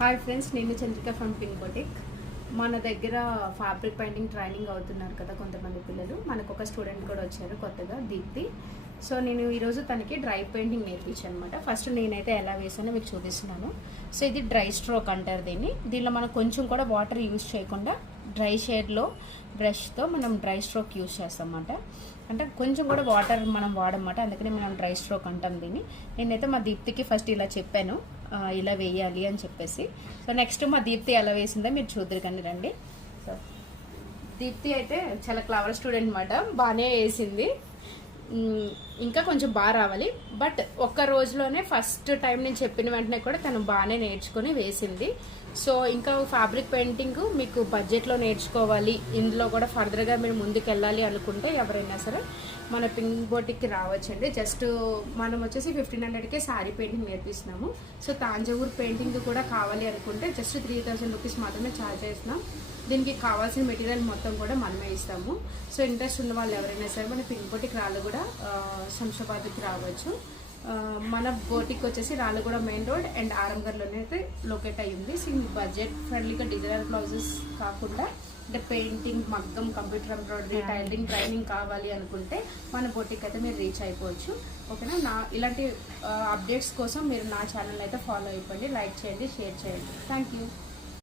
Hi friends, నేను Chandrika from pink boutique. మన దగ్గర ఫ్యాబ్రిక్ పెయింటింగ్ ట్రైనింగ్ అవుతున్నారు కదా కొంతమంది పిల్లలు. మనకు ఒక స్టూడెంట్ కూడా వచ్చారు కొత్తగా, దీప్తి. సో నేను ఈరోజు తనకి డ్రై పెయింటింగ్ నేర్పించాను అనమాట. ఫస్ట్ నేనైతే ఎలా వేసానో మీకు చూపిస్తున్నాను. సో ఇది డ్రై స్ట్రోక్ అంటారు దీన్ని. దీనిలో మనం కొంచెం కూడా వాటర్ యూజ్ చేయకుండా డ్రై షేడ్లో బ్రష్తో మనం డ్రై స్ట్రోక్ యూజ్ చేస్తాం అన్నమాట. అంటే కొంచెం కూడా వాటర్ మనం వాడమాట, అందుకని మనం డ్రై స్ట్రోక్ అంటాం దీన్ని. నేనైతే మా దీప్తికి ఫస్ట్ ఇలా చెప్పాను, ఇలా వేయాలి అని చెప్పేసి. సో నెక్స్ట్ మా దీప్తి ఎలా వేసిందో మీరు చూద్దరు కానీ రండి. సో దీప్తి అయితే చాలా క్లవర్ స్టూడెంట్ అనమాట, బాగానే వేసింది. ఇంకా కొంచెం బాగా రావాలి, బట్ ఒక్క రోజులోనే ఫస్ట్ టైం నేను చెప్పిన వెంటనే కూడా తను బాగానే నేర్చుకొని వేసింది. సో ఇంకా ఫ్యాబ్రిక్ పెయింటింగ్ మీకు బడ్జెట్లో నేర్చుకోవాలి, ఇందులో కూడా ఫర్దర్గా మీరు ముందుకు వెళ్ళాలి అనుకుంటే ఎవరైనా సరే మన పింక్ బొటిక్కి రావచ్చండి. జస్ట్ మనం వచ్చేసి 1500కే శారీ పెయింటింగ్ నేర్పిస్తున్నాము. సో తాంజావూర్ పెయింటింగ్ కూడా కావాలి అనుకుంటే జస్ట్ 3000 రూపీస్ మాత్రమే ఛార్జ్ చేస్తున్నాం. దీనికి కావాల్సిన మెటీరియల్ మొత్తం కూడా మనమే ఇస్తాము. సో ఇంట్రెస్ట్ ఉన్న వాళ్ళు ఎవరైనా సరే మన పింక్ బొటిక్ రాళ్ళగూడ శంషాబాద్కి రావచ్చు. మన బోటిక్ వచ్చేసి రాళ్ళగూడ మెయిన్ రోడ్ అండ్ ఆరంగర్లోనే అయితే లొకేట్ అయ్యి ఉంది. సో బడ్జెట్ ఫ్రెండ్లీగా డిజైనర్ బ్లౌజెస్ కాకుండా అంటే పెయింటింగ్, మగ్గం, కంప్యూటర్ ఎంబ్రాయిడరీ, టైలరింగ్ ట్రైనింగ్ కావాలి అనుకుంటే మన బోటిక్ అయితే మీరు రీచ్ అయిపోవచ్చు. ఓకేనా? ఇలాంటి అప్డేట్స్ కోసం మీరు నా ఛానల్ అయితే ఫాలో అయిపోండి, లైక్ చేయండి, షేర్ చేయండి. Thank you.